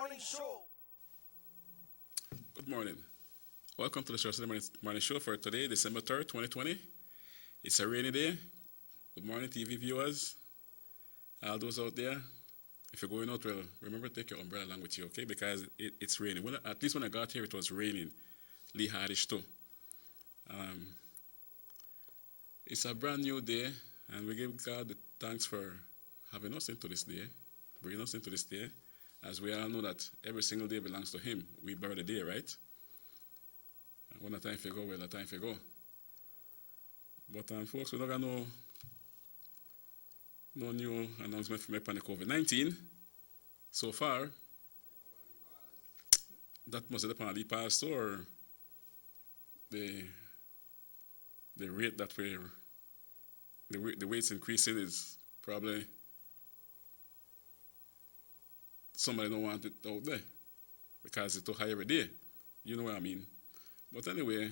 Morning Show. Good morning. Welcome to the SugarCity Morning Show for today, December 3rd, 2020. It's a rainy day. Good morning, TV viewers. All those out there, if you're going out, well, remember to take your umbrella along with you, okay? Because it's raining. At least when I got here, it was raining. Lee Hardish too. It's a brand new day, and we give God the thanks for having us into this day, bringing us into this day, as we all know that every single day belongs to Him. We bear the day, right? And when the time for go, well, the time for go. But folks, we don't got no new announcement from the COVID-19 so far. That must depend on the past or the rate that the rate's increasing is probably somebody don't want it out there because it's too high every day. You know what I mean? But anyway,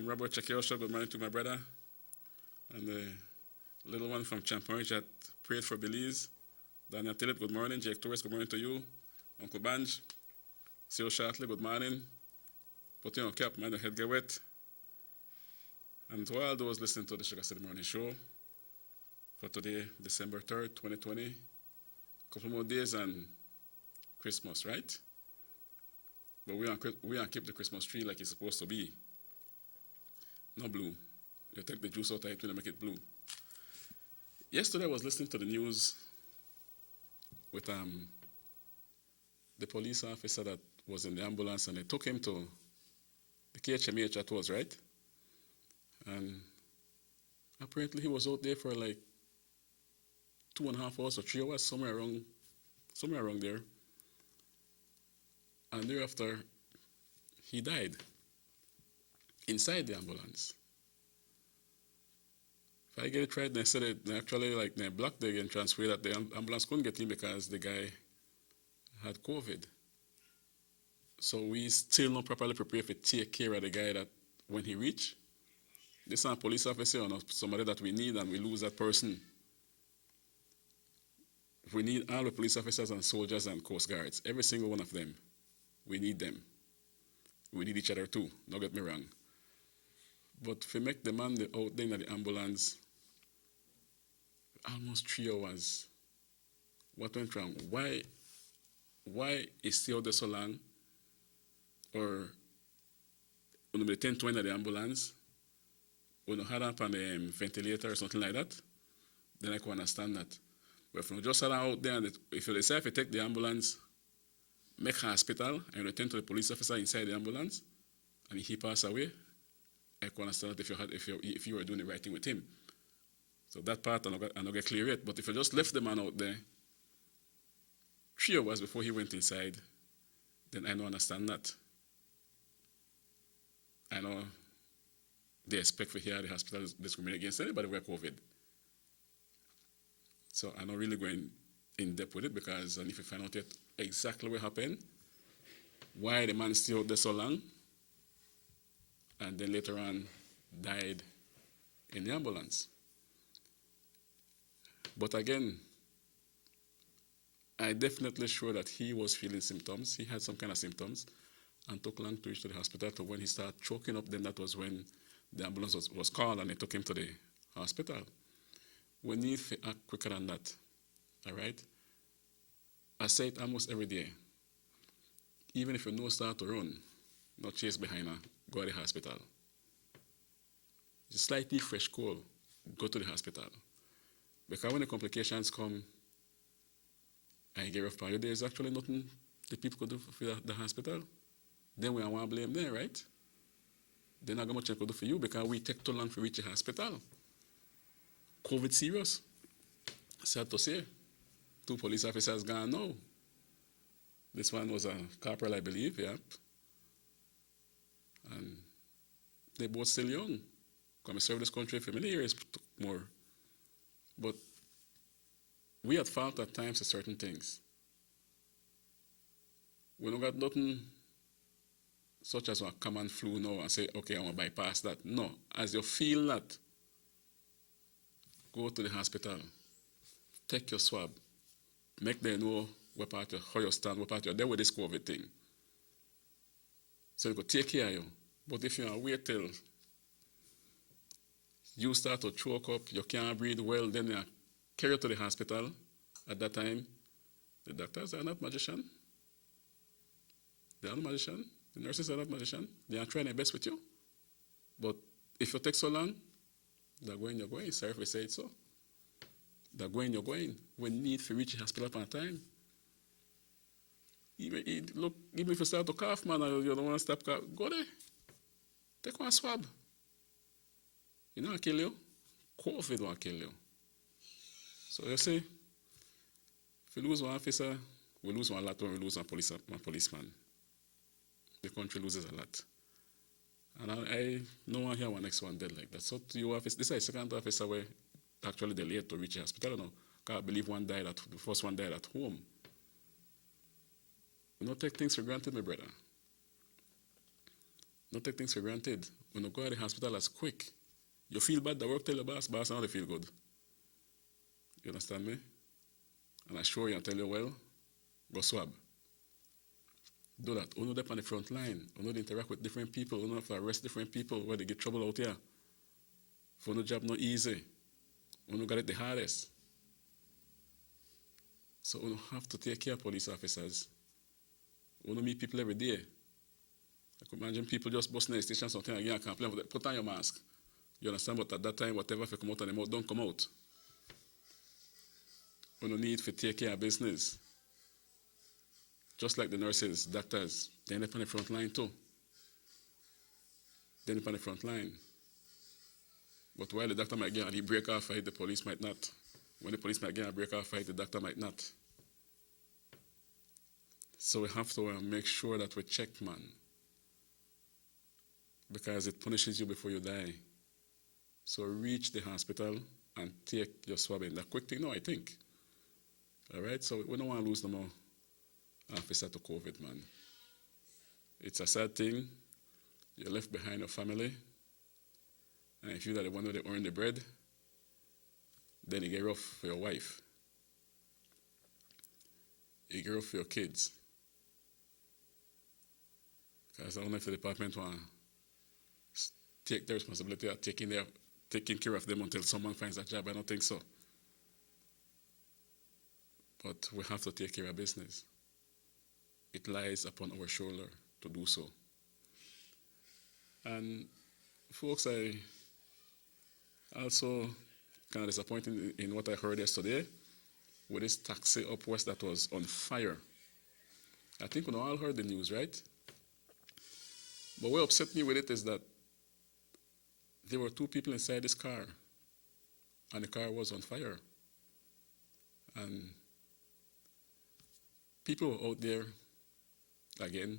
Robert Chakirosha, good morning to my brother. And the little one from Champagne that prayed for Belize. Daniel Tillett, good morning. Jake Torres, good morning to you. Uncle Banj. Seal Shatley, good morning. Put on your cap, man, the head get wet. And to all those listening to the SugarCity Morning Show for today, December 3rd, 2020. Couple more days and Christmas, right? But we are keep the Christmas tree like it's supposed to be. Not blue. You take the juice out of it and make it blue. Yesterday I was listening to the news with the police officer that was in the ambulance, and they took him to the KHMH that was, right? And apparently he was out there for like 2.5 hours or 3 hours, somewhere around there. And thereafter, he died inside the ambulance. If I get it right, they said they actually they blocked the entrance way that the ambulance couldn't get in because the guy had COVID. So we still not properly prepared to take care of the guy that when he reached. This is a police officer or somebody that we need, and we lose that person. We need all the police officers and soldiers and coast guards, every single one of them. We need them. We need each other too, don't get me wrong. But if we make the man out there in the ambulance, almost 3 hours, what went wrong? Why is he out there so long? Or when we 10 20 at the ambulance, when you had up on the ventilator or something like that, then I can understand that. But if you just out there, and if you decide to take the ambulance, make hospital, and return to the police officer inside the ambulance, and he passed away, I can understand that if you were doing the right thing with him. So that part I don't get clear yet. But if you just left the man out there 3 hours before he went inside, then I don't understand that. I know they expect for here the hospital discriminate against anybody with COVID. So I'm not really going in depth with it because I need to find out yet exactly what happened, why the man stayed out there so long, and then later on died in the ambulance. But again, I definitely sure that he was feeling symptoms. He had some kind of symptoms and took long to reach to the hospital. So when he started choking up, then that was when the ambulance was called and they took him to the hospital. We need to act quicker than that, all right? I say it almost every day. Even if you know start to run, not chase behind her, go to the hospital. Just slightly fresh cold, go to the hospital. Because when the complications come, and you get rough period, there's actually nothing the people could do for the hospital. Then we want to blame them, right? They're not going to much they could do for you because we take too long to reach the hospital. COVID serious. Sad to say. 2 police officers gone now. This one was a corporal, I believe, yeah. And they both still young. Come serve this country for many years more. But we at fault at times for certain things. We don't got nothing such as a common flu now and say, okay, I want to bypass that. No, as you feel that, go to the hospital, take your swab, make them know what part you, how you stand, what part you're there with this COVID thing. So you could take care of you. But if you wait till you start to choke up, you can't breathe well, then you carry you to the hospital. At that time, the doctors are not magicians. They are not magicians. The nurses are not magicians. They are trying their best with you. But if you take so long, they're going, you're going. Sorry if I say it so. They're going, you're going. We need to reach the hospital on time. Even if you start to cough, man, and you don't want to stop cough, go there. Take one swab. You know what kill you? COVID won't kill you. So you see, if you lose one officer, we lose one lot when we lose one policeman. The country loses a lot. And I no one here one next one dead like that. So to your office, this is the second officer where actually delayed to reach the hospital now. Because I believe the first one died at home. You don't take things for granted, my brother. Don't take things for granted. When you go to the hospital as quick, you feel bad, the work tell your boss, now they feel good. You understand me? And I assure you and tell you, well, go swab. Do that. You know they're on the front line. You know they interact with different people. You know have to arrest different people where they get trouble out here. For no job not easy. You know got it the hardest. So you have to take care of police officers. You know meet people every day. I could imagine people just busting the station something again and complain. Put on your mask. You understand? But at that time, whatever if you come out of the mouth, don't come out. You don't need to take care of business. Just like the nurses, doctors, they're on the front line too. They're on the front line. But while the doctor might get a break off fight, the police might not. When the police might get a break off fight, the doctor might not. So we have to make sure that we check, man. Because it punishes you before you die. So reach the hospital and take your swabbing. That quick thing, no, I think. All right? So we don't want to lose no more officer to COVID, man. It's a sad thing. You're left behind your family. And if you're the one who they earn the bread, then you get rough for your wife. You get rough for your kids. Because I don't know if the department want to take the responsibility of taking care of them until someone finds a job. I don't think so. But we have to take care of business. It lies upon our shoulder to do so. And folks, I also kind of disappointed in what I heard yesterday with this taxi up west that was on fire. I think we all heard the news, right? But what upset me with it is that there were two people inside this car, and the car was on fire. And people were out there, again,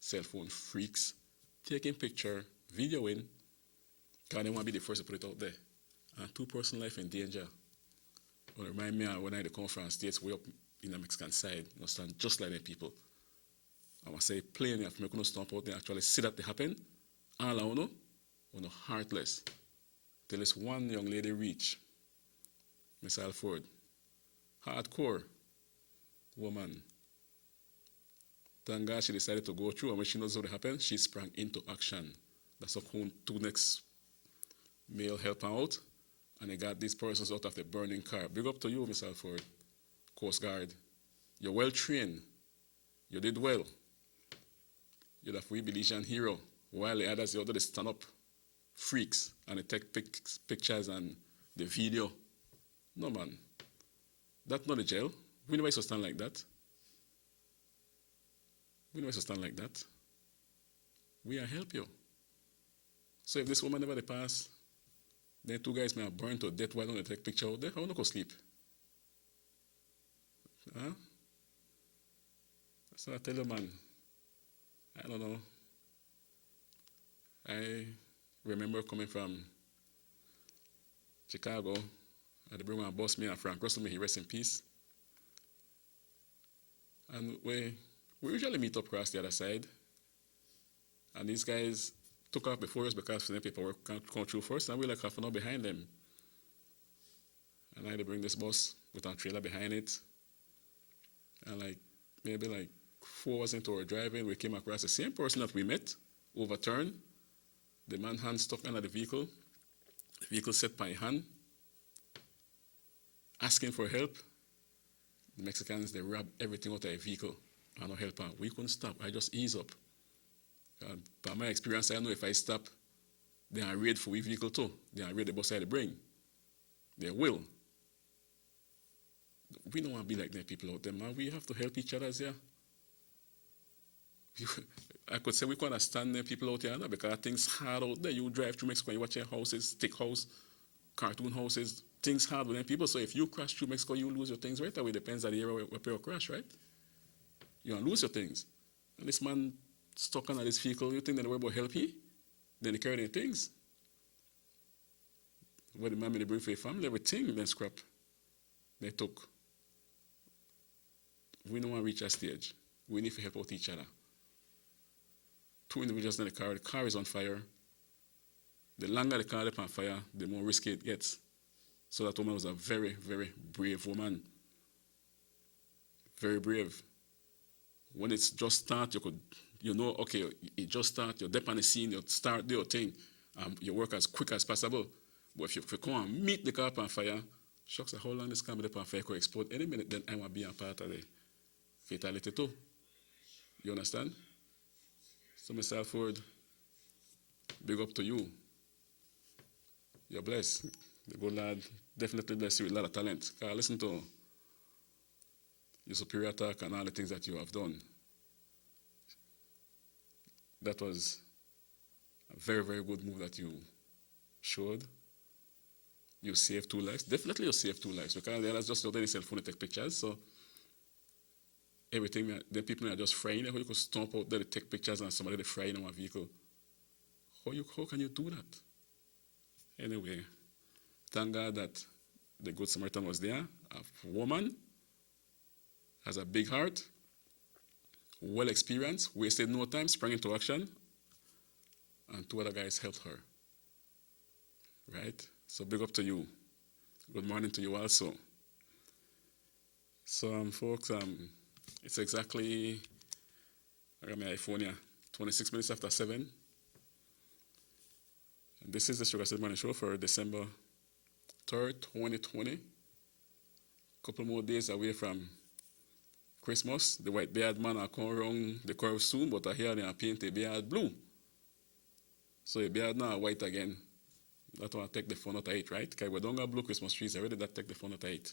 cell phone freaks, taking picture, videoing, because they want to be the first to put it out there. And 2 person life in danger. Well, remind me of when I come from States way up in the Mexican side, you stand just like them people. I want to say plainly, if I couldn't stomp out there actually see that they happen, all I know, heartless. Till this one young lady reach, Miss Alford, hardcore woman. Thank God she decided to go through, and when she knows what happened, she sprang into action. That's how 2 next male help out, and they got these persons out of the burning car. Big up to you, Miss Alford, Coast Guard. You're well trained. You did well. You're the free Belizean hero. While the others, they stand up freaks and they take pictures and the video. No, man. That's not a jail. We never used to stand like that. We never used to stand like that. We are help you. So if this woman never pass, then 2 guys may have burned to death. Why don't they take picture out there? I want to go sleep. Huh? So I tell you, man, I don't know. I remember coming from Chicago. I had to bring my boss, me and Frank Russell, may he rest in peace. And we usually meet up across the other side. And these guys took off before us because the paperwork can't come through first, and we're like half an hour behind them. And I had to bring this bus with our trailer behind it. And maybe 4 hours into our driving, we came across the same person that we met, overturned. The man hand stuck under the vehicle. The vehicle set by hand, asking for help. The Mexicans, they robbed everything out of the vehicle and no help. We couldn't stop. I just ease up. By my experience, I know if I stop, they are raid for we vehicle too. They are raid the bus side of the brain. They will. We don't want to be like that people out there, man. We have to help each other here. I could say we can't stand there people out here now because things hard out there. You drive through Mexico, you watch your houses, stick house, cartoon houses, things hard with them people. So if you crash through Mexico, you lose your things right away. Depends on the area where you crash, right? You don't lose your things. And this man stuck on this vehicle, you think that the way about help he? Then he carry their things. What the man made bring for your family, everything then scrap. They took. We don't want to reach that stage. We need to help out each other. 2 individuals in the car is on fire. The longer the car is on fire, the more risky it gets. So that woman was a very, very brave woman. Very brave. When it's just start, okay, it just start, you're deep on the scene, you start your thing, you work as quick as possible. But if you come and meet the car on fire, shucks, how long this car be on fire could explode any minute, then I want to be a part of the fatality too. You understand? So, Mr. Alford, big up to you. You're blessed. The good Lord definitely bless you with a lot of talent. Listen to your superior talk and all the things that you have done. That was a very, very good move that you showed. You saved 2 lives. Definitely you saved 2 lives because the others just don't any cell phone to take pictures. So everything, the people are just frying. How you could stomp out there to take pictures and somebody frying on a vehicle. How can you do that? Anyway, thank God that the Good Samaritan was there. A woman has a big heart, well experienced, wasted no time, sprang into action, and 2 other guys helped her. Right? So big up to you. Good morning to you also. So folks, it's exactly, I got my iPhone here, 26 minutes after 7. And this is the SugarCity Morning Show for December 3rd, 2020. Couple more days away from Christmas. The white beard man are coming around the curve soon, but I hear they are paint the beard blue. So the beard now white again. That one take the fun out of it, right? Because we don't have blue Christmas trees already, that take the fun out of it.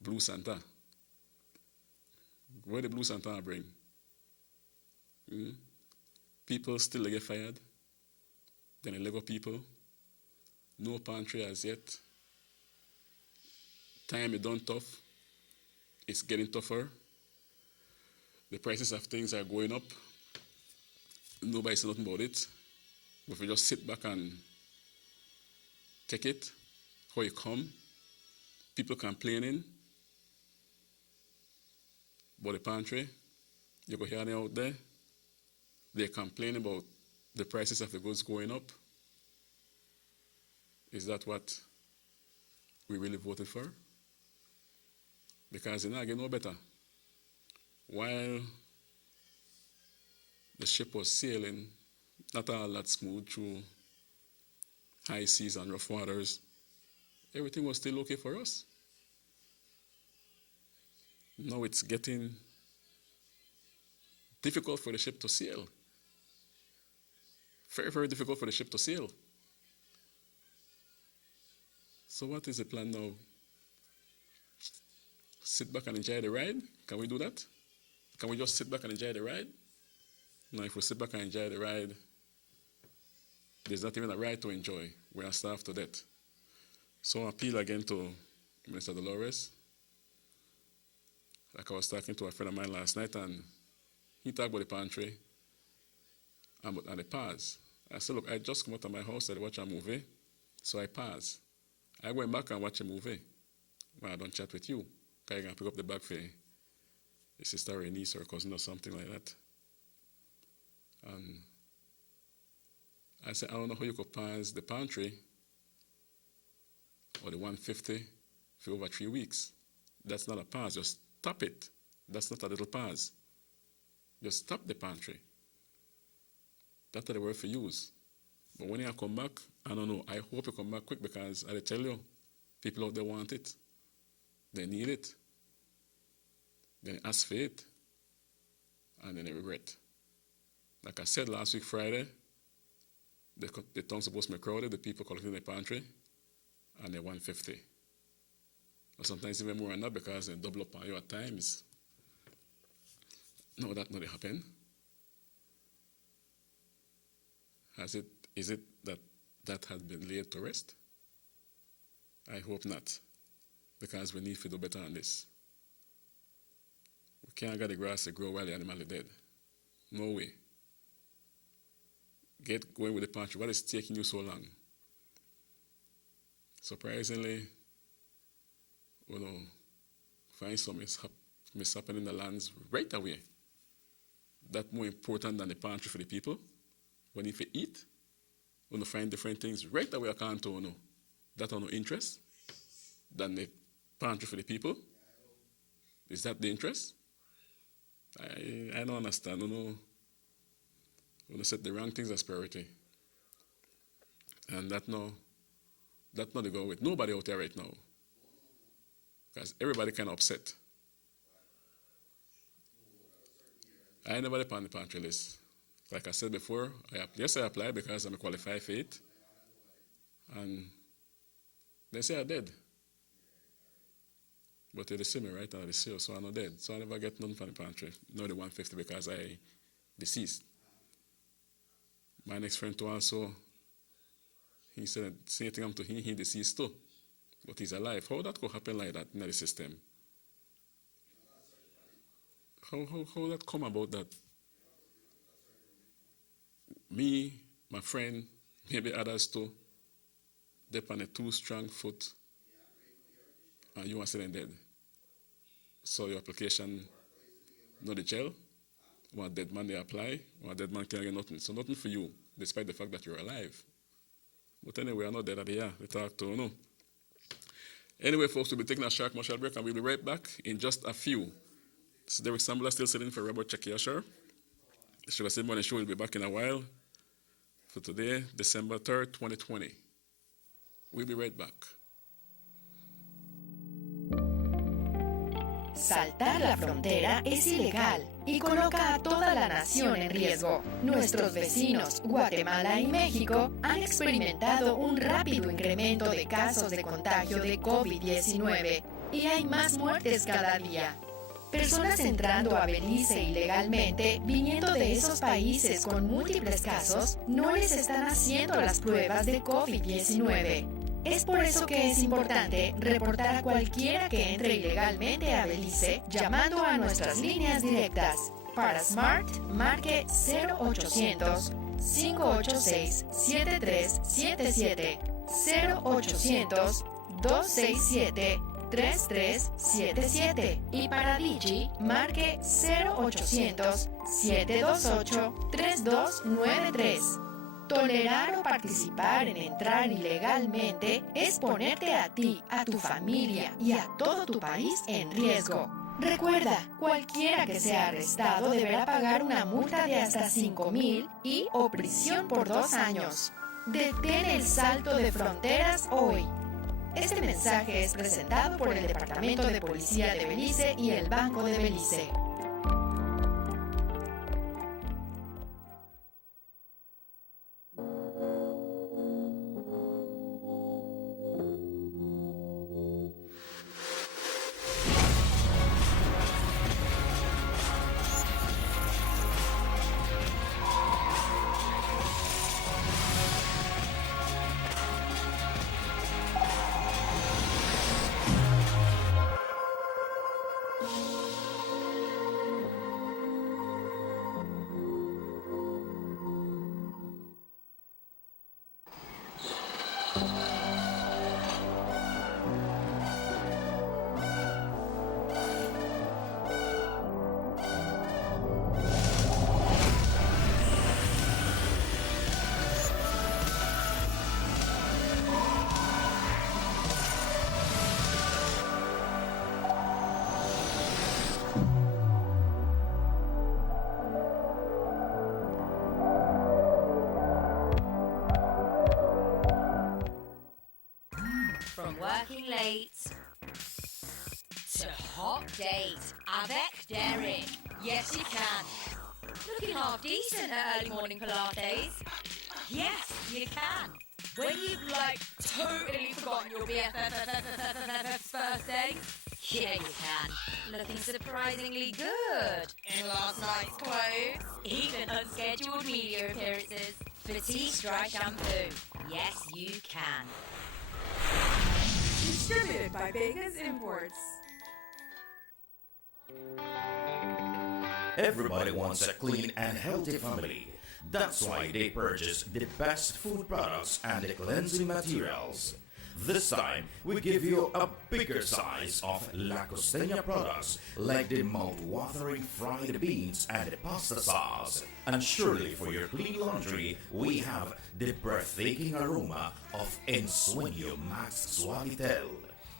Blue Santa. Where the blue Santa bring? People still get fired. Then the Lego people. No pantry as yet. Time is done tough. It's getting tougher. The prices of things are going up. Nobody says nothing about it. But if you just sit back and take it, how you come, people complaining about the pantry. You go hear them out there. They complain about the prices of the goods going up. Is that what we really voted for? Because it's not getting no better. While the ship was sailing, not all that smooth through high seas and rough waters, everything was still okay for us. Now it's getting difficult for the ship to sail. Very, very difficult for the ship to sail. So what is the plan now? Sit back and enjoy the ride? Can we do that? Can we just sit back and enjoy the ride? No, if we sit back and enjoy the ride, there's not even a ride to enjoy. We are starved to death. So I appeal again to Minister Dolores. Like I was talking to a friend of mine last night, and he talked about the pantry and the pause. I said, look, I just come out of my house, I watch a movie, so I pause. I went back and watch a movie. Well, I don't chat with you. I can pick up the bag for a sister or a niece or a cousin or something like that. And I said, I don't know how you could pass the pantry or the 150 for over 3 weeks. That's not a pass, just stop it. That's not a little pause. Just stop the pantry. That's the word for use. But when you come back, I don't know. I hope you come back quick because I tell you, people out there want it. They need it. Then they ask for it. And then they regret. Like I said last week, Friday, the town's supposed to be crowded, the people collecting the pantry, and they're 150. Or sometimes even more than that because they double up on you at times. No, that not happen. Is it that has been laid to rest? I hope not, because we need to do better on this. We can't get the grass to grow while the animal is dead. No way. Get going with the pantry. What is taking you so long? Surprisingly, find some mishap in the lands right away. That's more important than the pantry for the people. When if you eat, we'll find different things right away account to that are no interest than the pantry for the people. Is that the interest? I don't understand. Set the wrong things as priority. And that's not the goal with nobody out there right now. Because everybody kind of upset. I never on the pantry list. Like I said before, I applied because I'm qualified for it. And they say I did. But they see me right now, they see, so I'm not dead. So I never get none from the pantry. No, the 150 because I deceased. My next friend too also, he said same thing to him, he deceased too. But he's alive. How that could happen like that in the system? How that come about that? Me, my friend, maybe others too, they're on a too strong foot, and you are sitting dead. So your application, not the jail. One dead man they apply, one dead man can't get nothing. So nothing for you, despite the fact that you're alive. But anyway, I'm not dead at the year. We talk to no. Anyway, folks, we'll be taking a short commercial break and we'll be right back in just a few. This is Derek Sambula still sitting for Robert Chekiasher. The SugarCity Morning Show will be back in a while. For today, December 3rd, 2020. We'll be right back. Saltar la frontera es ilegal y coloca a toda la nación en riesgo. Nuestros vecinos, Guatemala y México, han experimentado un rápido incremento de casos de contagio de COVID-19 y hay más muertes cada día. Personas entrando a Belice ilegalmente, viniendo de esos países con múltiples casos, no les están haciendo las pruebas de COVID-19. Es por eso que es importante reportar a cualquiera que entre ilegalmente a Belice llamando a nuestras líneas directas. Para Smart, marque 0800-586-7377, 0800-267-3377 y para Digi, marque 0800-728-3293. Tolerar o participar en entrar ilegalmente es ponerte a ti, a tu familia y a todo tu país en riesgo. Recuerda, cualquiera que sea arrestado deberá pagar una multa de hasta 5,000 y o prisión por 2 años. Detén el salto de fronteras hoy. Este mensaje es presentado por el Departamento de Policía de Belice y el Banco de Belice. working late. To hot date avec Derek. Yes, you can. Looking half decent at early morning Pilates. Yes, you can. When you've totally forgotten your BFF's birthday. Yeah, you can. Looking surprisingly good in last night's clothes. Even unscheduled media appearances. Batiste dry shampoo. Yes, you can. Distributed by Vegas Imports. Everybody wants a clean and healthy family. That's why they purchase the best food products and the cleansing materials. This time, we give you a bigger size of La Costeña products like the mouth-watering fried beans and the pasta sauce. And surely for your clean laundry, we have the breathtaking aroma of Ensueño Max Suavitel.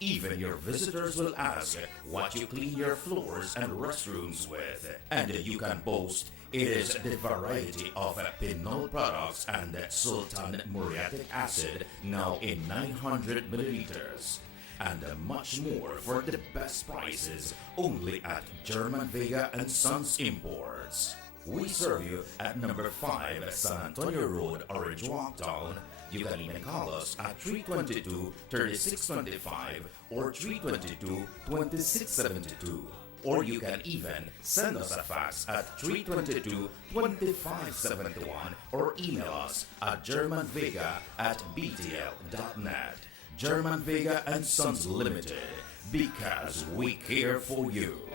Even your visitors will ask what you clean your floors and restrooms with. And you can boast it is the variety of Pinol products and Sultan muriatic acid now in 900 milliliters. And much more for the best prices only at German Vega and Sons Imports. We serve you at number 5 San Antonio Road, Orange Walktown. You can even call us at 322-3625 or 322-2672. Or you can even send us a fax at 322-2571 or email us at germanvega@btl.net. German Vega and Sons Limited, because we care for you.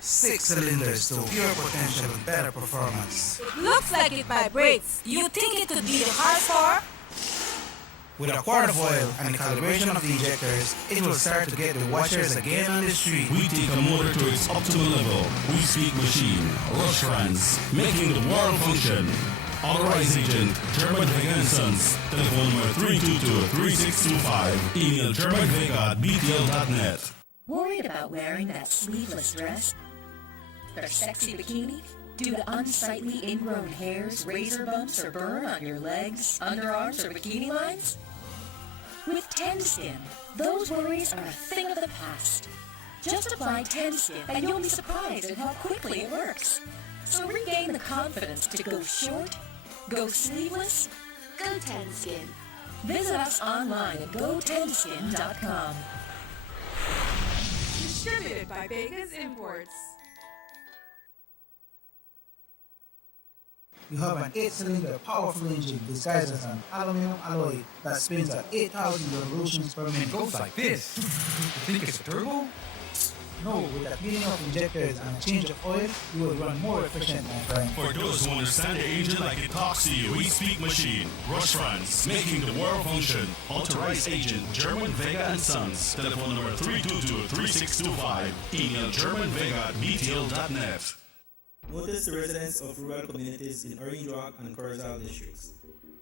6 cylinders to pure potential and better performance. Looks like it vibrates. You think it could be the horsepower? With a quart of oil and the calibration of the injectors, it will start to get the watchers again on the street. We take a motor to its optimal level. We speak machine, rush runs, making the world function. Authorized agent, German Vega and Sons. Telephone number 322-3625. Email germanvega@btl.net. Worried about wearing that sleeveless dress? Or sexy bikini? Due to unsightly ingrown hairs, razor bumps, or burn on your legs, underarms, or bikini lines? With TenSkin, those worries are a thing of the past. Just apply TenSkin and you'll be surprised at how quickly it works. So regain the confidence to go short, go sleeveless, go TenSkin. Visit us online at gotenskin.com. Distributed by Vegas Imports. You have an 8-cylinder powerful engine disguised as an aluminum alloy that spins at 8,000 revolutions per minute. It goes like this. You think it's a turbo? No, with a cleaning of injectors and a change of oil, you will run more efficient, my friend. For those who understand the engine like it talks to you, we speak machine, rush runs, making the world function. Authorized agent, German Vega and Sons. Telephone number 322-3625. Email germanvega@btl.net. Notice the residents of rural communities in Orange Walk and Corozal districts.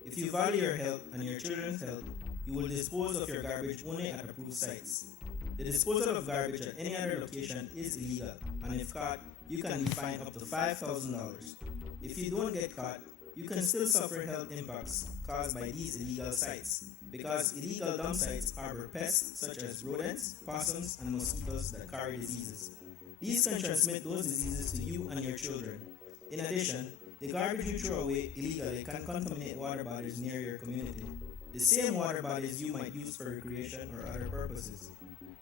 If you value your health and your children's health, you will dispose of your garbage only at approved sites. The disposal of garbage at any other location is illegal, and if caught, you can be fined up to $5,000. If you don't get caught, you can still suffer health impacts caused by these illegal sites, because illegal dump sites harbor pests such as rodents, possums, and mosquitoes that carry diseases. These can transmit those diseases to you and your children. In addition, the garbage you throw away illegally can contaminate water bodies near your community. The same water bodies you might use for recreation or other purposes.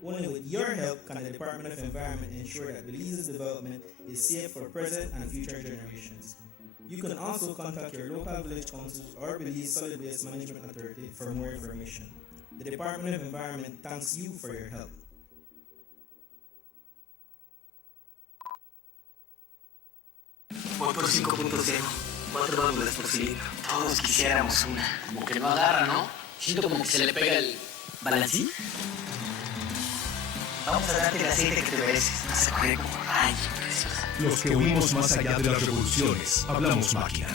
Only with your help can the Department of Environment ensure that Belize's development is safe for present and future generations. You can also contact your local village councils or Belize Solid Waste Management Authority for more information. The Department of Environment thanks you for your help. Motor 5.0, 4 válvulas por cilindro. Todos quisiéramos una. Como que no agarra, ¿no? Siento como que se le pega el balancín. Vamos a darte el aceite que te mereces. Vas a correr como rayo, preciosa. Los que huimos más allá de las revoluciones, hablamos máquina.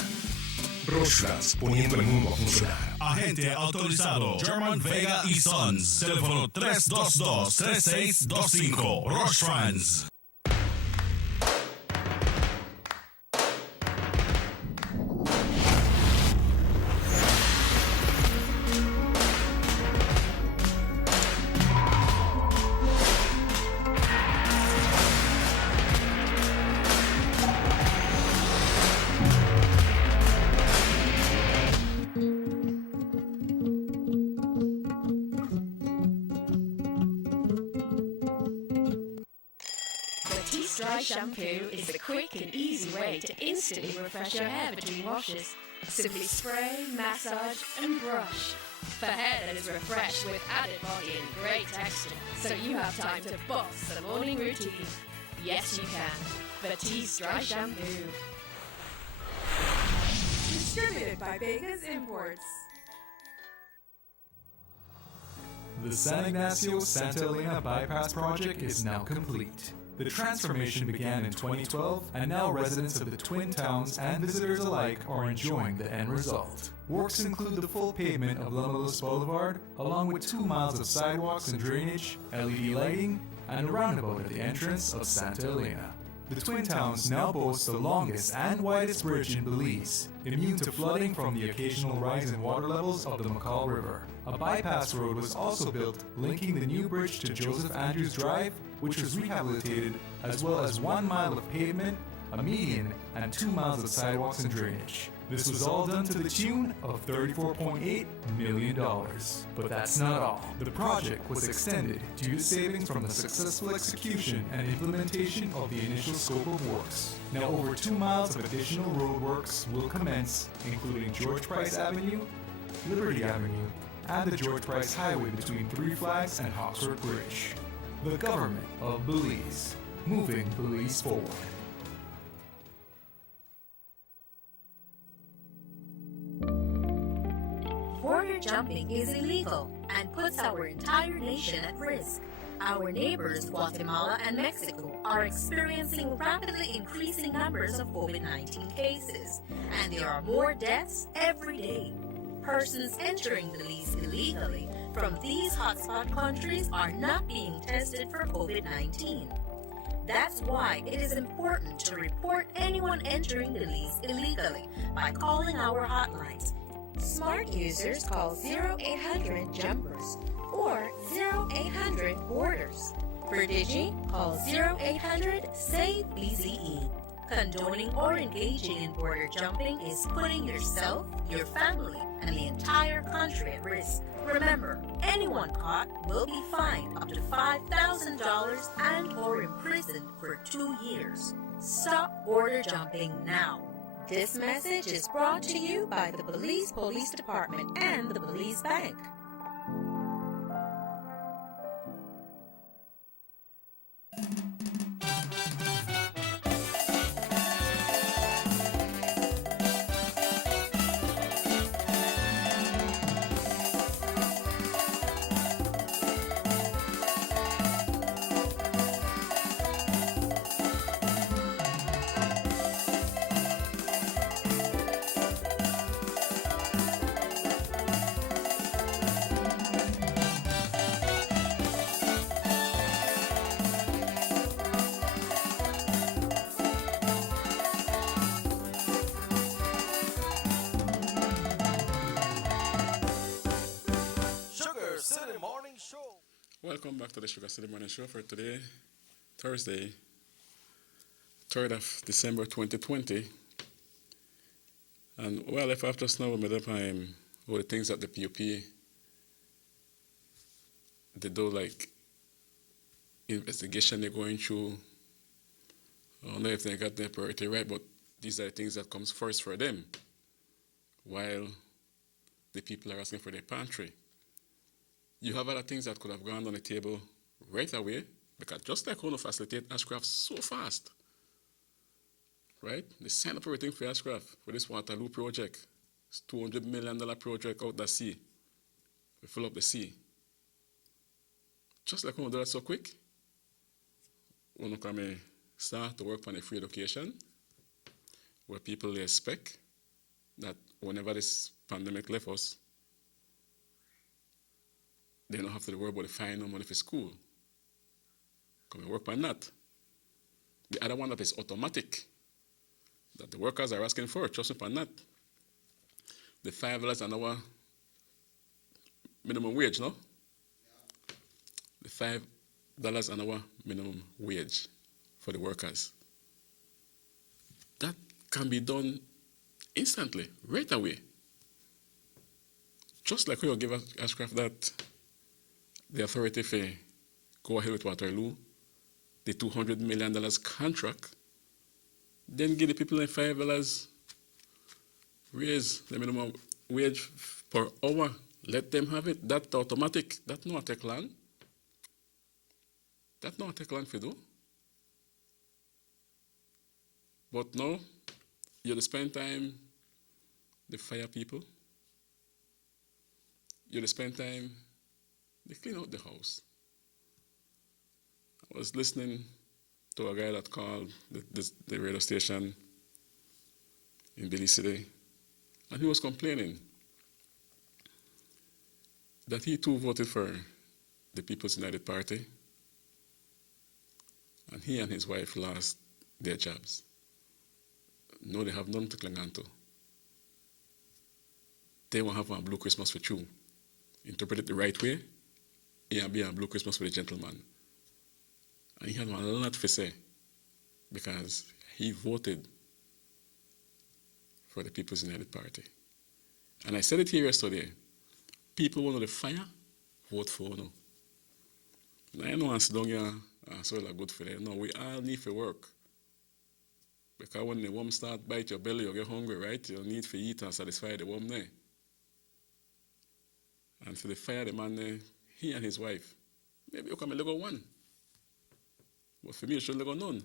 Rostras, poniendo el mundo a funcionar. Agente autorizado, German Vega y Sons. Teléfono 322-3625. Roche France. Dry Shampoo is the quick and easy way to instantly refresh your hair between washes. Simply spray, massage, and brush. For hair that is refreshed with added body and great texture, so you have time to boss the morning routine. Yes, you can. Batiste Dry Shampoo. Distributed by Vegas Imports. The San Ignacio-Santa Elena Bypass project is now complete. The transformation began in 2012, and now residents of the Twin Towns and visitors alike are enjoying the end result. Works include the full pavement of Lomulus Boulevard, along with 2 miles of sidewalks and drainage, LED lighting, and a roundabout at the entrance of Santa Elena. The Twin Towns now boast the longest and widest bridge in Belize, immune to flooding from the occasional rise in water levels of the McCall River. A bypass road was also built, linking the new bridge to Joseph Andrews Drive, which was rehabilitated, as well as 1 mile of pavement, a median, and 2 miles of sidewalks and drainage. This was all done to the tune of $34.8 million. But that's not all. The project was extended due to savings from the successful execution and implementation of the initial scope of works. Now over 2 miles of additional roadworks will commence, including George Price Avenue, Liberty Avenue, and the George Price Highway between Three Flags and Hawksworth Bridge. The government of Belize, moving Belize forward. Border jumping is illegal and puts our entire nation at risk. Our neighbors, Guatemala and Mexico, are experiencing rapidly increasing numbers of COVID-19 cases, and there are more deaths every day. Persons entering Belize illegally from these hotspot countries are not being tested for COVID-19. That's why it is important to report anyone entering Belize illegally by calling our hotlines. Smart users call 0800-JUMPERS or 0800-BORDERS. For Digi, call 0800-SAVE-BZE. Condoning or engaging in border jumping is putting yourself, your family, and the entire country at risk. Remember, anyone caught will be fined up to $5,000 and or imprisoned for 2 years. Stop border jumping now. This message is brought to you by the Belize Police Department and the Belize Bank. Welcome back to the Sugar City Morning Show for today, Thursday, 3rd of December 2020. And well, if after snow, we made up all the things that the PUP, they do, like investigation they're going through. I don't know if they got their priority right, but these are the things that comes first for them, while the people are asking for their pantry. You have other things that could have gone on the table right away, because just like how to facilitate Ashcraft so fast, right? They signed up everything for Ashcraft for this Waterloo project. It's $200 million project out the sea. We fill up the sea. Just like how we do that so quick, we come start to work on a free education, where people they expect that whenever this pandemic left us, they don't have to worry about the fine or money for school. Come and work on that. The other one that is automatic, that the workers are asking for, trust me on that. The $5 an hour minimum wage, no? The $5 an hour minimum wage for the workers. That can be done instantly, right away. Just like we will give Ashcraft that the authority for go ahead with Waterloo, the $200 million contract, then give the people like $5 raise, let me know more wage per hour. Let them have it. That automatic. That not take long. That not take long for do. But now, you spend time they fire people. You spend time they clean out the house. I was listening to a guy that called the radio station in Billy City, and he was complaining that he too voted for the People's United Party, and he and his wife lost their jobs. No, they have none to cling on to. They won't have a blue Christmas for you. Interpret it the right way, it will be a blue Christmas for the gentleman. And he had a lot to say because he voted for the People's United Party. And I said it here yesterday. People want to fire, vote for no. Now I know I'm sitting down here, so it's good for them. No, we all need to work. Because when the worm start bite your belly, you get hungry, right? You need to eat and satisfy the worm there. And for the fire the man there, he and his wife, maybe you come a little one. But for me, it should go none.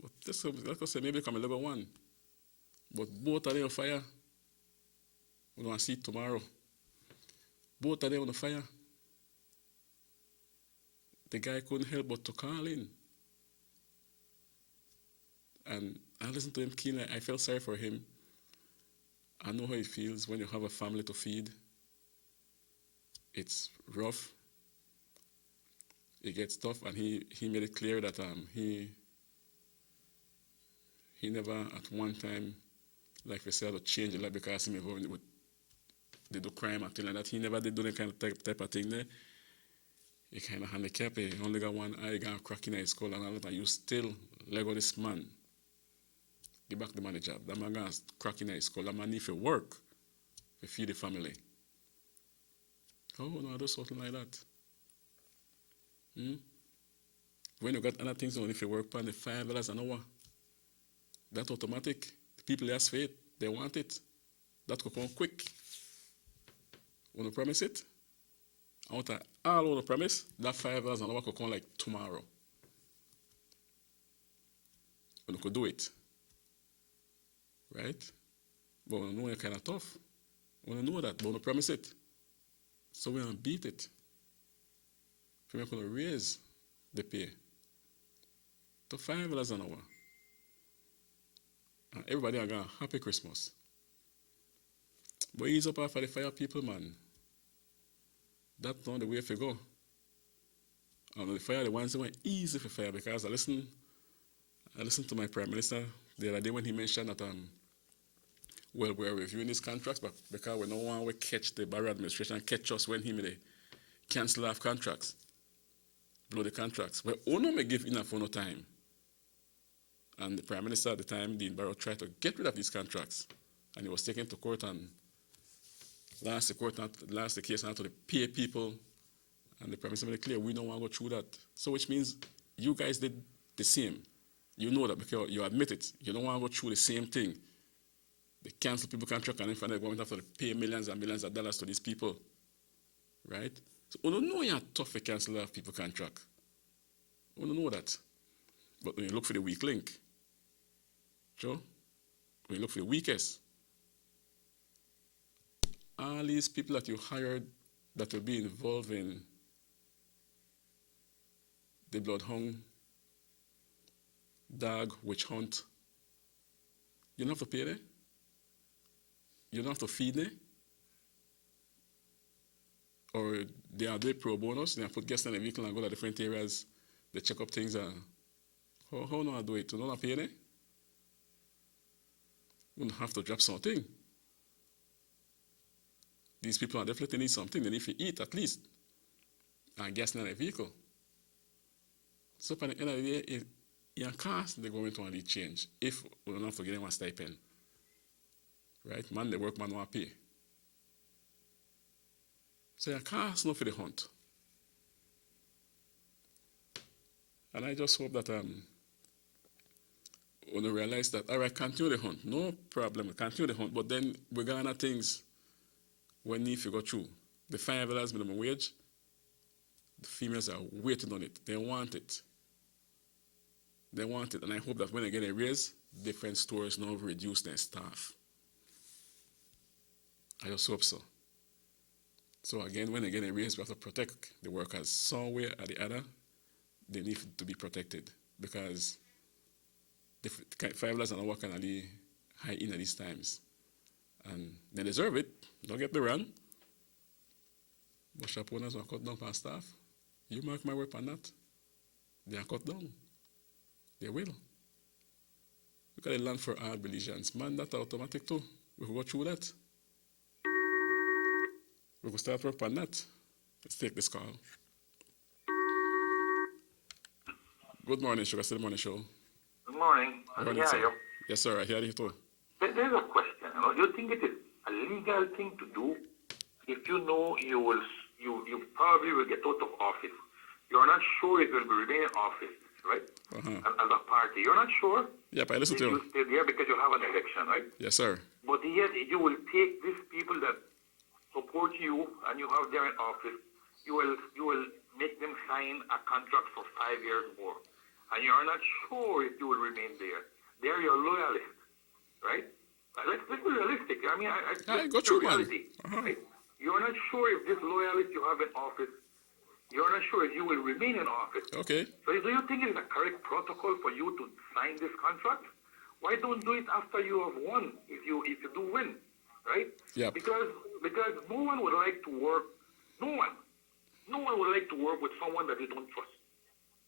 But this, like I say, maybe come a little one. But both of them on fire. We don't see it tomorrow. Both of them on the fire. The guy couldn't help but to call in. And I listened to him keenly. I felt sorry for him. I know how it feels when you have a family to feed. It's rough. It gets tough, and he made it clear that he never at one time, like we said, to change a lot because he involved with they do crime and things like that. He never did do that kind of type of thing there. He kind of handicapped. He only got one eye, got cracking in his skull and all that. And you still let go this man. Give back the man the job. That man got cracking in his skull. That man need to work to feed the family. Oh no, I do something like that. When you got other things on, if you work on the $5 an hour, that automatic. The people ask for it, they want it. That could come quick. Want to promise it? I want to all on the premise, that $5 an hour could come like tomorrow. And you could do it. Right? But we know you're kind of tough. We know that, but we promise it. So we're going to beat it. We're going to raise the pay to $5 an hour. And everybody are going to happy Christmas. But ease up after the fire people, man. That's not the way to go. And the fire, the ones that went easy for fire because I listened to my Prime Minister the other day when he mentioned that well, we're reviewing these contracts, but because we don't want to catch the Barrow administration catch us when he may cancel off contracts, blow the contracts. Well, Ono may give enough for no time. And the Prime Minister at the time, Dean Barrow, tried to get rid of these contracts. And he was taken to court and lost the case now to the pay people. And the Prime Minister made it clear, we don't want to go through that. So which means you guys did the same. You know that because you admit it. You don't want to go through the same thing. They cancel people contract and then finally going after to pay millions and millions of dollars to these people. Right? So you don't know you're tough to cancel off people contract. You don't know that. But when you look for the weak link, Joe, when you look for the weakest, all these people that you hired that will be involved in the bloodhound, dog, witch hunt, you don't have to pay them. You don't have to feed them. Or they are doing pro bonus, they put guests in the vehicle and go to different areas, they check up things. How do I do it? You don't have to pay them? You don't have to drop something. These people are definitely need something. They need to eat at least. And gas in their vehicle. So by the end of the day, if your cost, they're going to only change. If we don't have to give them a stipend. Right? Man, the workman want to pay. So your cost not for the hunt. And I just hope that when we realize that, all right, continue the hunt, no problem, continue the hunt, but then we're gonna have things we need to go through. The $5 minimum wage, the females are waiting on it. They want it. They want it, and I hope that when they get a raise, different stores now reduce their staff. I just hope so. So again, when they get a raise, we have to protect the workers. Somewhere or the other, they need to be protected because the $5 an hour can only high in at these times. And they deserve it. Don't get me wrong. But shop owners will cut down on staff. You mark my word on that. They are cut down. They will. Look at the land for all religions. Man, that's automatic too. We will go through that. We will start work on that. Let's take this call. Good morning, SugarCity Morning Show. Good morning. Good morning, sir. Yes, sir. I hear you too. There's a question. Do you think it is a legal thing to do if you know you probably will get out of office? You're not sure if you'll remain in office, right? As a party, you're not sure. Yep, I listen to you. You stay there because you have an election, right? Yes, sir. But yet you will take these people that support you and you have there in office. You will make them sign a contract for 5 years more, and you are not sure if you will remain there. They're your loyalists, right? Let's be realistic. I mean, I go through reality. Right? You're not sure if this loyalist you have in office, you're not sure if you will remain in office. Okay. So do you think it is a correct protocol for you to sign this contract? Why don't do it after you have won, if you do win, right? Yeah. Because no one would like to work, no one would like to work with someone that they don't trust,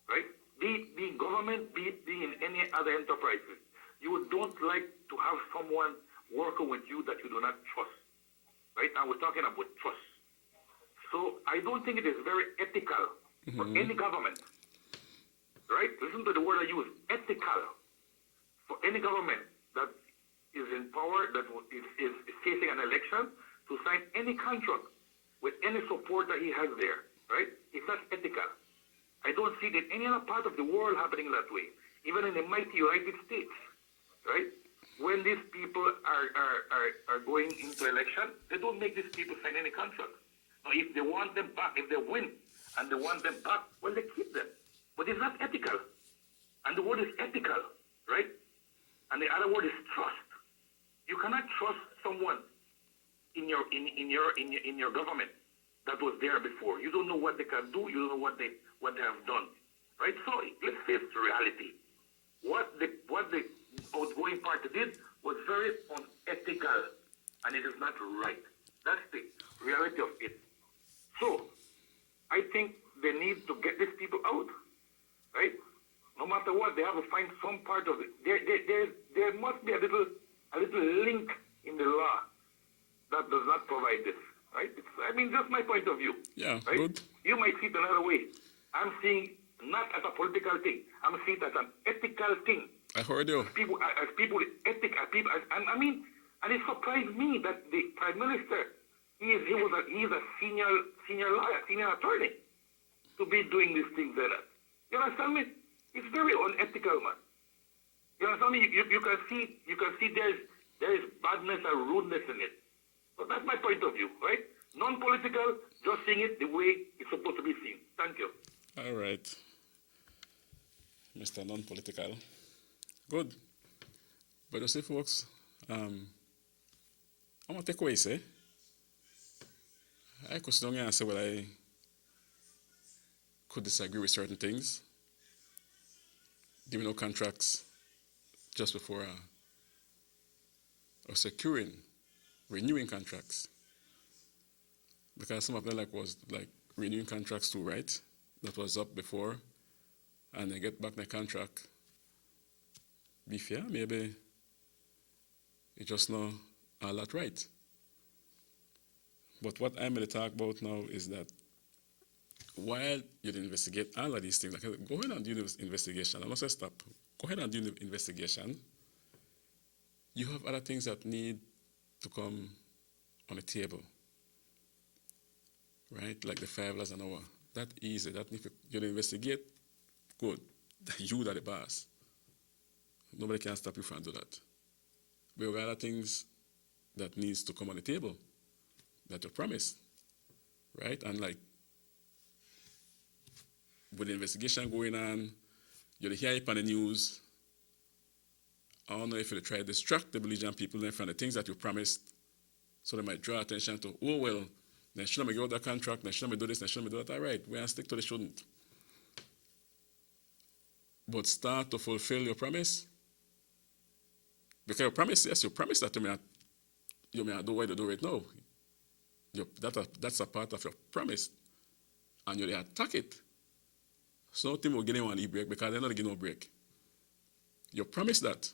right? Be it government, be it in any other enterprises. You don't like to have someone working with you that you do not trust, right? And we're talking about trust. So I don't think it is very ethical for any government, right? Listen to the word I use, ethical, for any government that is in power, that is facing an election, to sign any contract with any support that he has there, right? If that's ethical. I don't see it in any other part of the world happening that way, even in the mighty United States, right? When these people are going into election, they don't make these people sign any contract. Now, if they want them back, if they win and they want them back, well, they keep them. But it's not ethical. And the word is ethical, right? And the other word is trust. You cannot trust someone in your government that was there before. You don't know what they can do. You don't know what they have done, right? So let's face the reality. What the outgoing party did was very unethical, and it is not right. That's the reality of it. So I think they need to get these people out, right? No matter what, they have to find some part of it. There must be a little link in the law that does not provide this, right? Just my point of view. Yeah, right? good. You might see it another way. I'm seeing not as a political thing. I'm seeing it as an ethical thing. I heard you. As people with ethic, and it surprised me that the Prime Minister, he is a senior lawyer, senior attorney, to be doing these things like that. You understand me? It's very unethical, man. You understand me? You can see there is badness and rudeness in it. So that's my point of view, right? Non-political, just seeing it the way it's supposed to be seen. Thank you. All right. Mr. Non-political. Good. But you see, folks, I'm going to take away, say. I could sit down here and say, well, I could disagree with certain things. Giving no contracts just before or securing, renewing contracts. Because some of them was renewing contracts too, right? That was up before, and they get back their contract. Be fair, maybe it's just not all that right. But what I'm going to talk about now is that while you investigate all of these things, go ahead and do the investigation. I'm not saying stop. Go ahead and do the investigation. You have other things that need to come on the table, right? Like the $5 an hour. That easy. That if you investigate, good. you that the boss. Nobody can stop you from doing that. But you got other things that needs to come on the table that you promised, right? And like with the investigation going on, you'll hear it on the news. I don't know if you'll try to distract the belligerent people from the things that you promised, so they might draw attention to, oh well, they shouldn't give out that contract, they shouldn't do this, they shouldn't do that. All right, we're going to stick to the shouldn't. But start to fulfill your promise. Because you promise, yes, you promise that you may not do what you do right now. That's a part of your promise. And you attack it. So nothing will get anyone a break because they're not getting no break. You promise that.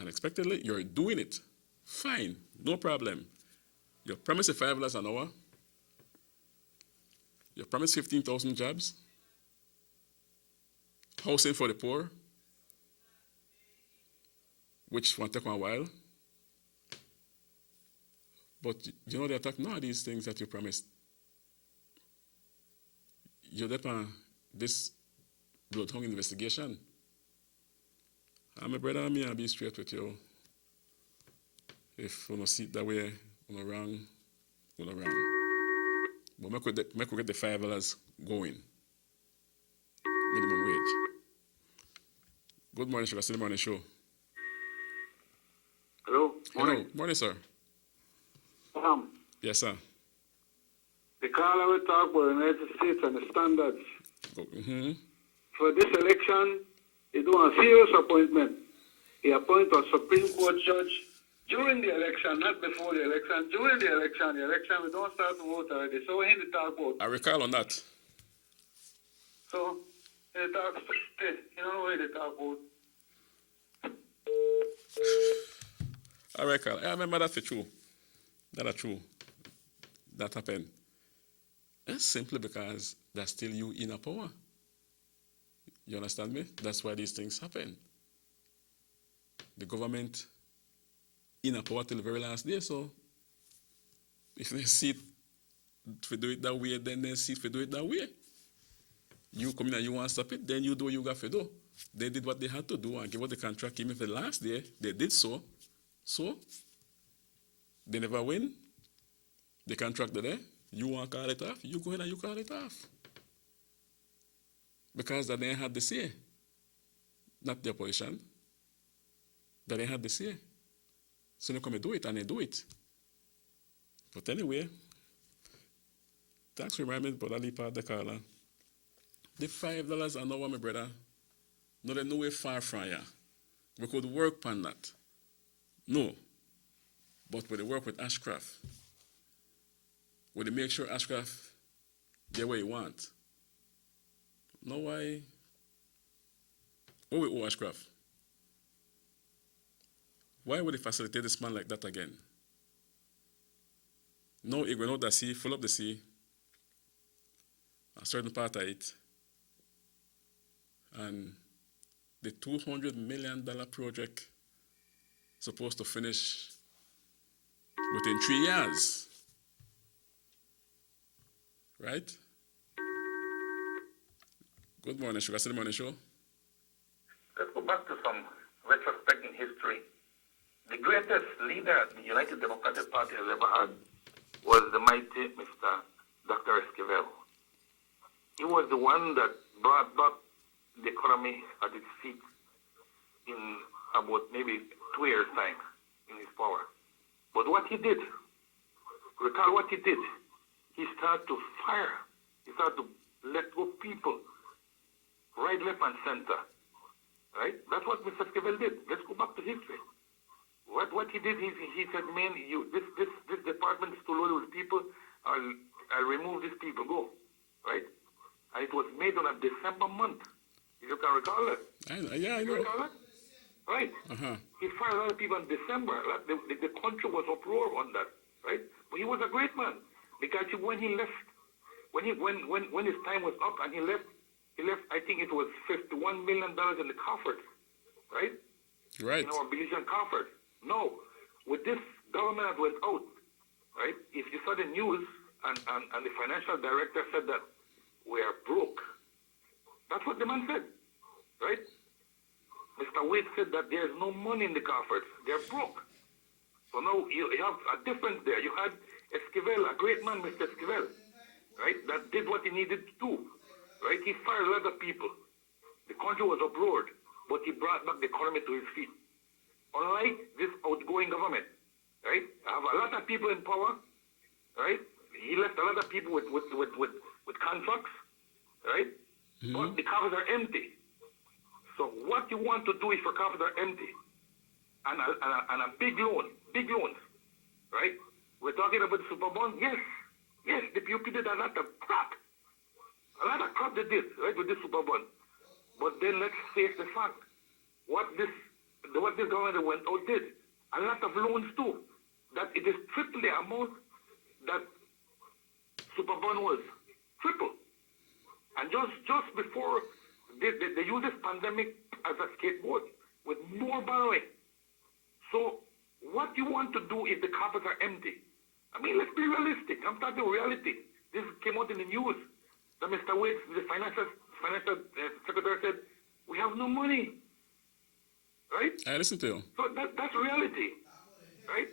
Unexpectedly, you're doing it. Fine, no problem. You promise $5 an hour. You promise 15,000 jobs. Housing for the poor, which will take a while. But you know, they attack none of these things that you promised. You're on this bloodhound investigation. I'm a brother, I'll be straight with you. If you don't see it that way, you're wrong, you're wrong. But make we get the $5 going. Minimum wage. Good morning, SugarCity Morning Show. Hello? Morning. Hello. Morning, sir. Yes, sir. The caller will talk about the United States and the standards. Mm-hmm. For this election, he do a serious appointment. He appoint a Supreme Court judge during the election, not before the election. During the election, we don't start to vote already. So we need to talk about. I recall on that. So, they talk, you know what they talk about. I recall. I remember that for true. That's true. That happened. It's simply because that's still you in a power. You understand me? That's why these things happen. The government in a power till the very last day, so if they see it to do it that way, then they see it to do it that way. You come in and you want to stop it, then you do what you got to do. They did what they had to do and give out the contract even for the last day. They did so. So, they never win. The contract there. You want to call it off, you go ahead and you call it off. Because that they had the say. Not the opposition. That they had the say. So they come and do it, and they do it. But anyway, thanks for reminding me about that part of the caller. The $5 an hour, my brother, no, they're no way far from you. We could work on that. No. But we work with Ashcraft. We make sure Ashcraft get what you want. No why? What we owe Ashcraft? Why would they facilitate this man like that again? No, he went out the sea, full up the sea, a certain part of it, and the $200 million project supposed to finish within 3 years. Right? Good morning, SugarCity Morning Show. Let's go back to some retrospect in history. The greatest leader the United Democratic Party has ever had was the mighty Mr. Dr. Esquivel. He was the one that brought back the economy at its feet in about maybe 2 years' time in his power. But what he did, recall what he did, he started to fire. He started to let go people, right, left, and center. Right? That's what Mr. Esquivel did. Let's go back to history. What he did, he said, man, this department is too loaded with people. I'll remove these people. Go. Right? And it was made on a December month. If you can recall it. I know. You recall it? Right. Uh-huh. He fired a lot of people in December. The country was uproar on that. Right? But he was a great man. Because when he left, when his time was up and he left, I think it was $51 million in the coffers. Right? Right. In our Belizean coffers. No. With this government that went out, right? If you saw the news and the financial director said that we are broke. That's what the man said, right? Mr. Wade said that there's no money in the coffers. They're broke. So now you have a difference there. You had Esquivel, a great man, Mr. Esquivel, right, that did what he needed to do, right? He fired a lot of people. The country was abroad, but he brought back the economy to his feet. Unlike this outgoing government, right? I have a lot of people in power, right? He left a lot of people with contracts, right? But the coffers are empty. So what you want to do if your coffers are empty and a big loans, right? We're talking about the super bond. Yes, the PUP did a lot of crap. They did, right, with the super bond. But then let's face the fact, what this government went out did, a lot of loans too, that it is triple the amount that super bond was. Triple. And just before they use this pandemic as a skateboard with more borrowing. So what you want to do if the coffers are empty? I mean, let's be realistic. I'm talking reality. This came out in the news that Mr. Wade, the financial secretary, said, we have no money. Right? I listen to you. So that's reality. Right?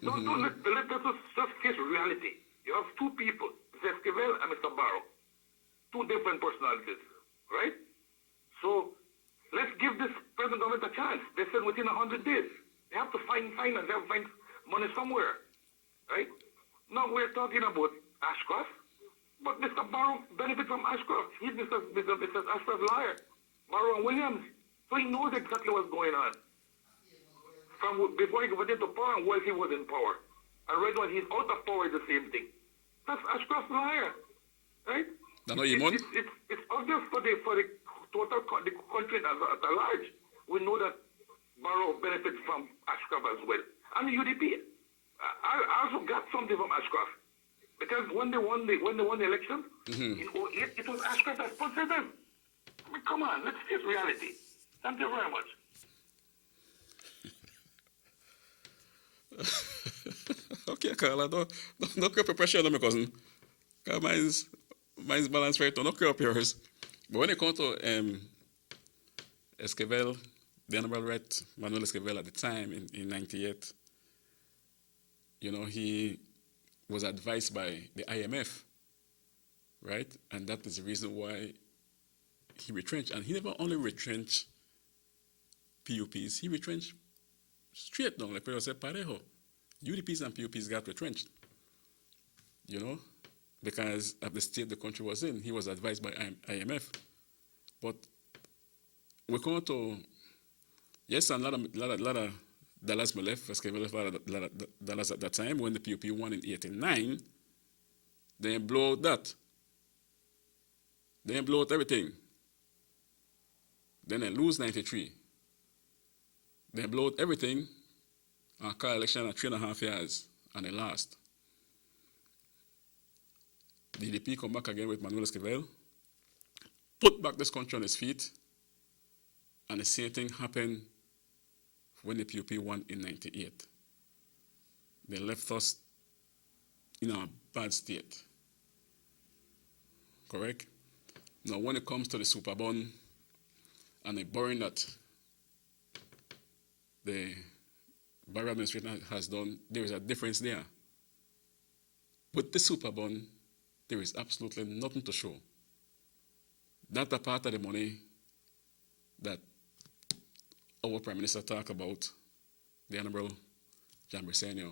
Let us just face reality. You have two people, Mr. Esquivel and Mr. Barrow. Two different personalities. Right? So let's give this present government a chance. They said within 100 days. They have to find finance. They have to find money somewhere. Right? Now we're talking about Ashcroft, but Mr. Barrow benefits from Ashcroft. He's Mr. Ashcroft's liar. Barrow and Williams. So he knows exactly what's going on. From before he went into power and while he was in power. And right when he's out of power is the same thing. That's Ashcroft's liar. Right? It's obvious for the total the country at large. We know that Barrow benefits from Ashcroft as well. And the UDP. I also got something from Ashcroft. Because when they won the election, in 2008, it was Ashcroft that sponsored them. I mean, come on, let's face reality. Thank you very much. Okay, Carla, don't create pressure on my cousin. Because mine's balanced right now. Don't create yours. But when it comes to Esquivel, the Honorable Right Manuel Esquivel at the time in 98, you know, he was advised by the IMF, right? And that is the reason why he retrenched. And he never only retrenched PUPs, he retrenched straight down, like we said, parejo. UDPs and PUPs got retrenched, you know, because of the state the country was in. He was advised by IMF. But we're going to, yes, and a lot of dollars were left, Esquivel left a lot of dollars at that time when the PUP won in 89. They blow that. They blow out everything. Then they lose 93. They blow out everything and call election at 3.5 years and they lost. The DDP come back again with Manuel Esquivel, put back this country on its feet, and the same thing happened when the PUP won in 98. They left us in a bad state. Correct? Now, when it comes to the super bond and the borrowing that the Barrow administration has done, there is a difference there. With the super bond, there is absolutely nothing to show. That's a part of the money that our Prime Minister talked about, the Honorable John Briceño.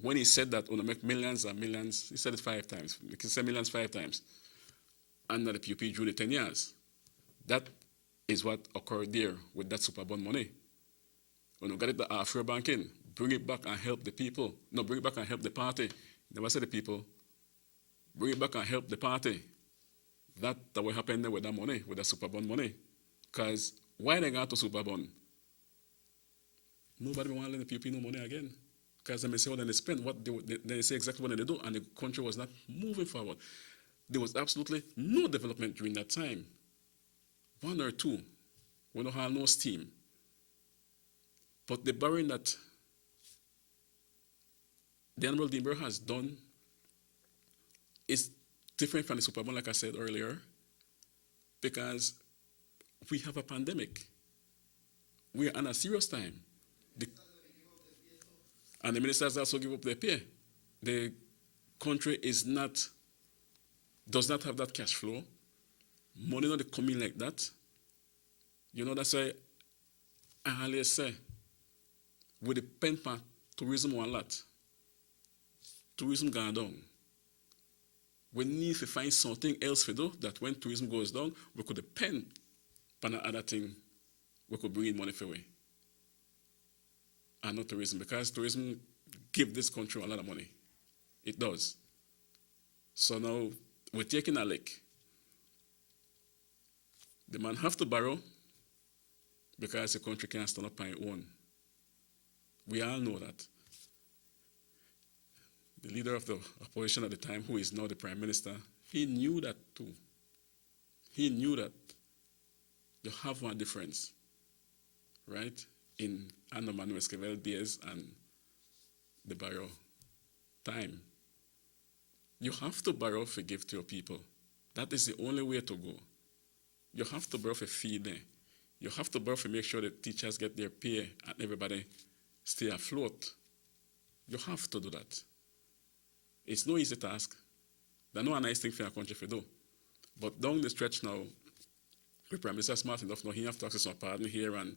When he said that we're going to make millions and millions, he said it 5 times. He said millions 5 times. Under the PUP during the 10 years. That is what occurred there with that super bond money. When we got it the offshore banking, bring it back and help the people. No, bring it back and help the party. Never say the people. Bring it back and help the party. That will happen there with that money, with that super bond money. Because why they got to super bond? Nobody want to lend the PUP no money again. Because they say what they spend, they say exactly what they do, and the country was not moving forward. There was absolutely no development during that time. 1 or 2. We don't have no steam. But the borrowing that the Honorable Dean has done is different from the super bond, like I said earlier. because we have a pandemic. We are in a serious time. And the ministers also give up their pay. The country does not have that cash flow. Money not coming like that. You know, that's why I always say, we depend on tourism a lot. Tourism gone down. We need to find something else to do, that when tourism goes down, we could depend on another thing. We could bring in money for away. And not tourism, because tourism gives this country a lot of money. It does. So now we're taking a lick. The man have to borrow because the country can't stand up on its own. We all know that. The leader of the opposition at the time, who is now the prime minister, he knew that too. He knew that you have one difference, right, in Anna Manuel Esquivel days and the borrow time. You have to borrow to give to your people. That is the only way to go. You have to borrow to feed them. You have to borrow to make sure that teachers get their pay and everybody stay afloat. You have to do that. It's no easy task. That's not a nice thing for a country to do. But down the stretch now, the Prime Minister is smart enough now, he have to access some pardon here and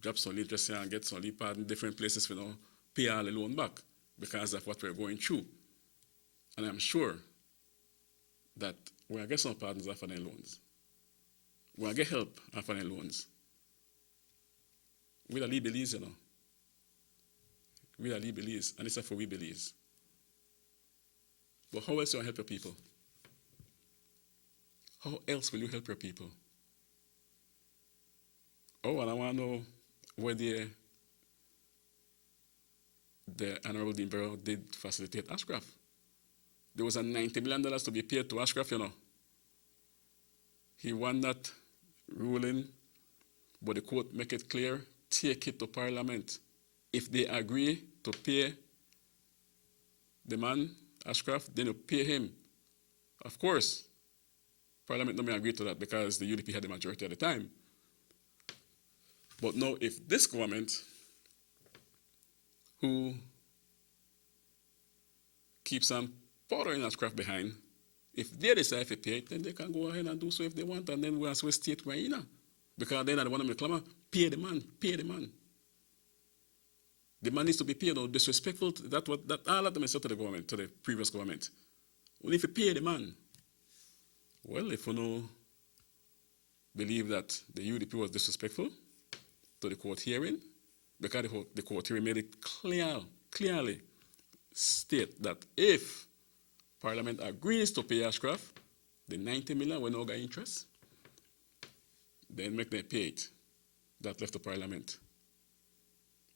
drop some interest here and get some pardon in different places for now, pay all the loan back because of what we're going through. And I'm sure that we're going to get some pardons after their loans. We're going to get help after their loans. We really believe, you know. We really believe, and it's for we believe. But how else will you help your people? How else will you help your people? Oh, and I want to know where the Honorable Dean Barrow did facilitate Ashcroft. There was a $90 million to be paid to Ashcroft, you know. He won that ruling, but the court make it clear, take it to Parliament. If they agree to pay the man, Ashcroft, then you pay him. Of course, Parliament don't agree to that because the UDP had the majority at the time. But now, if this government, who keeps on powdering Ashcroft behind, if they decide to pay it, then they can go ahead and do so if they want, and then we'll state right in. Because then I want them to claim, pay the man, pay the man. The man needs to be paid. Or disrespectful. That all of them is said to the government, to the previous government. Well, if you pay the man, well, if you know, believe that the UDP was disrespectful to the court hearing, because the court hearing made it clearly state that if Parliament agrees to pay Ashcroft, the $90 million will not get interest, then make them pay it. That left to Parliament.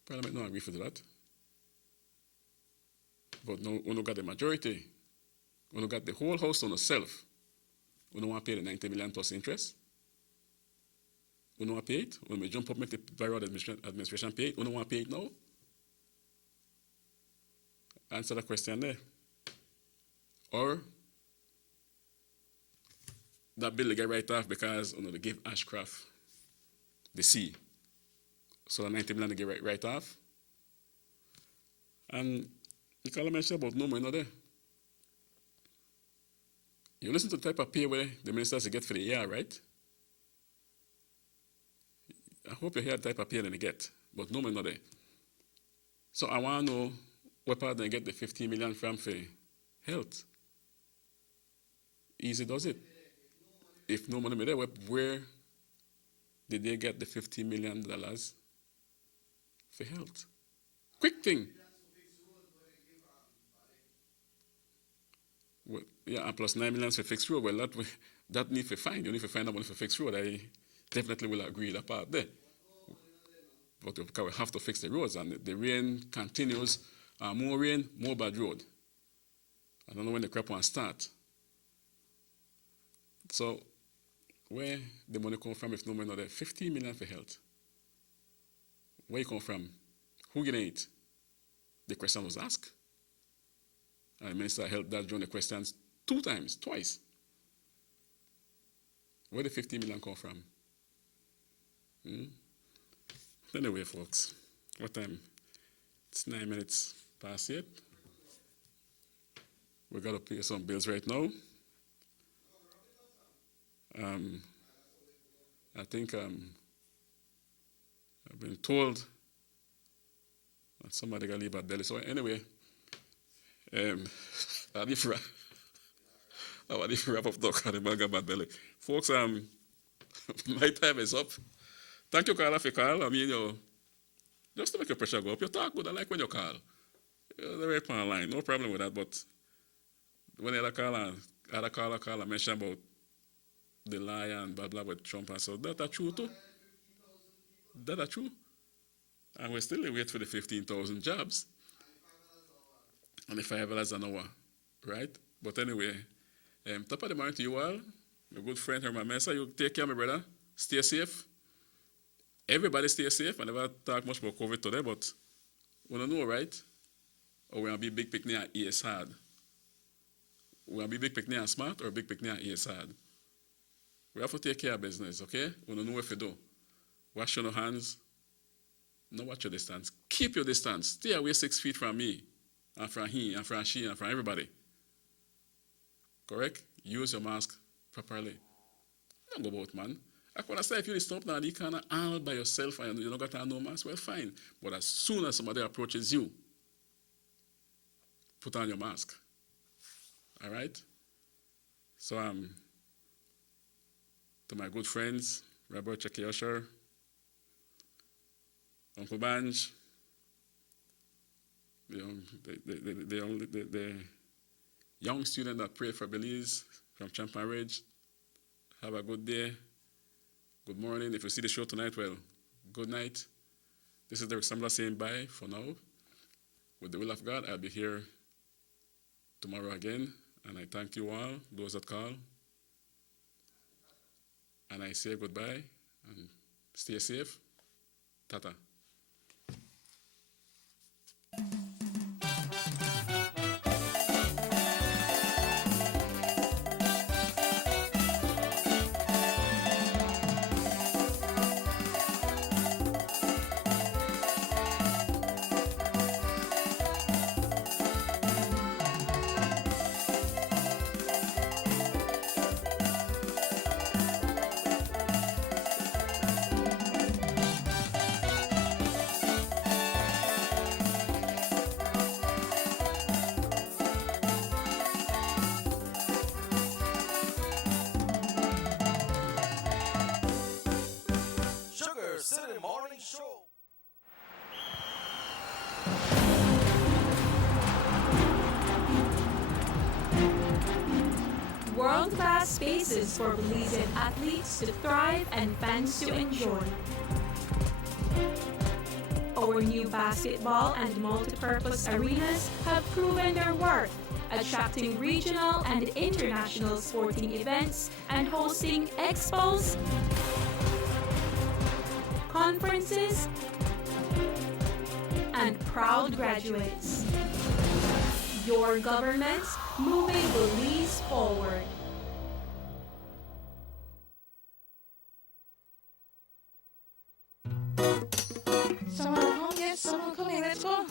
Parliament don't agree for that. But no, we don't got the majority. We don't got the whole house on itself. We don't want to pay the $90 million plus interest. We don't want to pay it. When we jump up, make the Barrow administration pay it. We don't want to pay it now. Answer the question there. Or that bill they get right off because they give Ashcroft the C. So the $90 million they get right off. And you can't mention about no money there. You listen to the type of pay where the ministers get for the year, right? I hope you hear the type of pay they get, but no money not there. So I want to know where part they get the $15 million from for health. Easy does it. If no money there, where did they get the $15 million for health? Quick thing. Well, yeah, and plus $9 million for fixed road. Well, that need to find. You need to find that money for fixed road. I definitely will agree that part there. But we have to fix the roads, and the rain continues. More rain, more bad road. I don't know when the crop will start. So, where the money come from if no money not there? $15 million for health. Where it come from? Who getting it? The question was asked. And the Minister of Health that during the questions twice. Where did 50 million come from? Anyway, folks, what time? It's 9 minutes past 8. We got to pay some bills right now. I think I've been told that somebody got to leave at Delhi. So anyway, I need to wrap up the Delhi. Folks, my time is up. Thank you, Carla, for call. I mean, just to make your pressure go up. You talk good. I like when you call. You're the right on line. No problem with that. But when the other caller mentioned about the lie and blah, blah, with Trump and so, that's true too. That's true. And we still wait for the 15,000 jobs and the $5 an hour, right? But anyway, top of the morning to you all. My good friend, Herman Mesa. You take care, my brother. Stay safe. Everybody stay safe. I never talk much about COVID today, but we don't know, right? Or we're going to be big picnic and ES hard. We're going to be big picnic and smart or big picnic and ES hard. We have to take care of business, okay? We don't know what to do. Wash your hands. No, watch your distance. Keep your distance. Stay away 6 feet from me, and from he, and from she, and from everybody. Correct? Use your mask properly. Don't go about, man. I want to say, if you stop now, you can't all by yourself and you don't got no mask, well, fine. But as soon as somebody approaches you, put on your mask. All right? So, to my good friends, Robert Chekiosher, Uncle Banj, the young student that prayed for Belize from Champion Ridge, have a good day. Good morning. If you see the show tonight, well, good night. This is Derek Samla saying bye for now. With the will of God, I'll be here tomorrow again. And I thank you all, those that call. And I say goodbye and stay safe. Tata. SugarCity Morning Show. World-class spaces for Belizean athletes to thrive and fans to enjoy. Our new basketball and multi-purpose arenas have proven their worth, attracting regional and international sporting events and hosting expos, conferences, and proud graduates. Your government moving Belize forward.